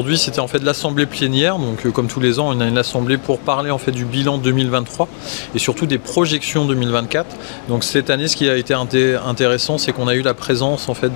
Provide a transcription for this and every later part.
Aujourd'hui, c'était en fait l'assemblée plénière, donc comme tous les ans, on a une assemblée pour parler en fait du bilan 2023 et surtout des projections 2024. Donc cette année, ce qui a été intéressant, c'est qu'on a eu la présence en fait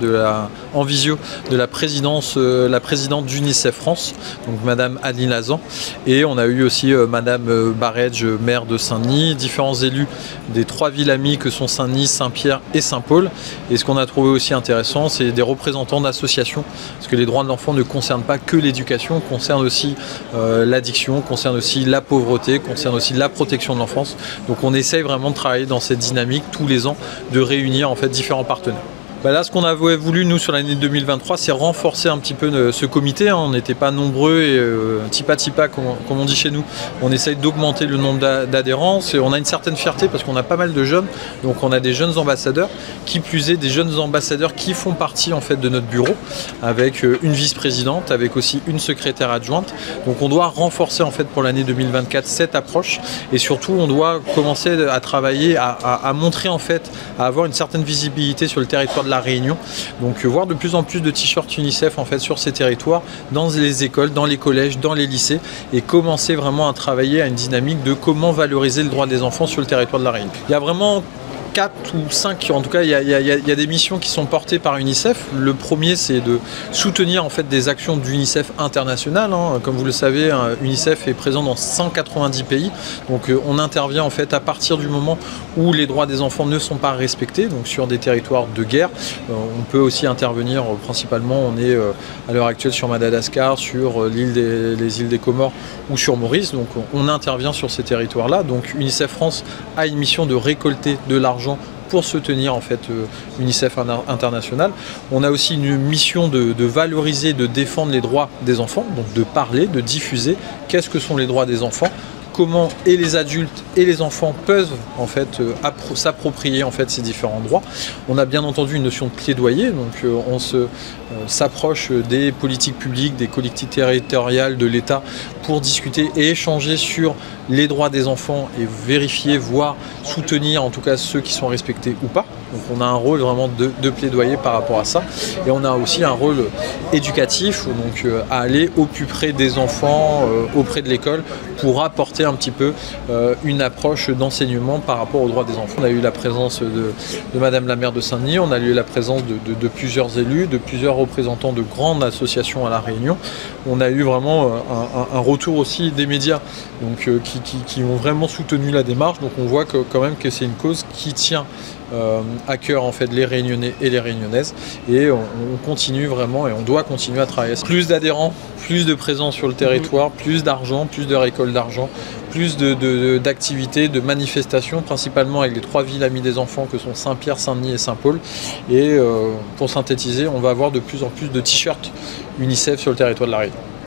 en visio de la présidente d'UNICEF France, donc Madame Adeline Lazan, et on a eu aussi Madame Baredge, maire de Saint-Denis, différents élus des trois villes amies que sont Saint-Denis, Saint-Pierre et Saint-Paul. Et ce qu'on a trouvé aussi intéressant, c'est des représentants d'associations, parce que les droits de l'enfant ne concernent pas que l'éducation, concerne aussi l'addiction, concerne aussi la pauvreté, concerne aussi la protection de l'enfance. Donc on essaye vraiment de travailler dans cette dynamique tous les ans, de réunir en fait différents partenaires. Là, ce qu'on avait voulu, nous, sur l'année 2023, c'est renforcer un petit peu ce comité. On n'était pas nombreux et tipa, comme on dit chez nous. On essaye d'augmenter le nombre d'adhérents. On a une certaine fierté parce qu'on a pas mal de jeunes. Donc, on a des jeunes ambassadeurs. Qui plus est, des jeunes ambassadeurs qui font partie, en fait, de notre bureau, avec une vice-présidente, avec aussi une secrétaire adjointe. Donc, on doit renforcer, en fait, pour l'année 2024, cette approche. Et surtout, on doit commencer à travailler, à montrer, en fait, à avoir une certaine visibilité sur le territoire de la Réunion, donc voir de plus en plus de t-shirts UNICEF en fait sur ces territoires, dans les écoles, dans les collèges, dans les lycées, et commencer vraiment à travailler à une dynamique de comment valoriser le droit des enfants sur le territoire de la Réunion. Il y a vraiment 4 ou 5, en tout cas il y a des missions qui sont portées par UNICEF. Le premier, c'est de soutenir en fait des actions d'UNICEF internationales. Comme vous le savez, UNICEF est présent dans 190 pays, donc on intervient en fait à partir du moment où les droits des enfants ne sont pas respectés, donc sur des territoires de guerre. On peut aussi intervenir principalement, on est à l'heure actuelle sur Madagascar, sur les îles des Comores ou sur Maurice, donc on intervient sur ces territoires-là. Donc UNICEF France a une mission de récolter de l'argent pour soutenir en fait UNICEF international. On a aussi une mission de valoriser, de défendre les droits des enfants, donc de parler, de diffuser qu'est-ce que sont les droits des enfants, comment et les adultes et les enfants peuvent en fait s'approprier en fait ces différents droits. On a bien entendu une notion de plaidoyer, donc on s'approche des politiques publiques, des collectivités territoriales, de l'État pour discuter et échanger sur les droits des enfants et vérifier, voire soutenir en tout cas ceux qui sont respectés ou pas. Donc on a un rôle vraiment de plaidoyer par rapport à ça. Et on a aussi un rôle éducatif, donc à aller au plus près des enfants, auprès de l'école, pour apporter un petit peu une approche d'enseignement par rapport aux droits des enfants. On a eu la présence de Madame la maire de Saint-Denis, on a eu la présence de plusieurs élus, de plusieurs représentants de grandes associations à La Réunion. On a eu vraiment un retour aussi des médias, donc qui ont vraiment soutenu la démarche. Donc on voit quand même que c'est une cause qui tient à cœur en fait les Réunionnais et les Réunionnaises, et on continue vraiment et on doit continuer à travailler. Plus d'adhérents, plus de présence sur le territoire, plus d'argent, plus de récolte d'argent, plus d'activités, de manifestations, principalement avec les trois villes amies des enfants que sont Saint-Pierre, Saint-Denis et Saint-Paul. Et pour synthétiser, on va avoir de plus en plus de t-shirts UNICEF sur le territoire de la Réunion.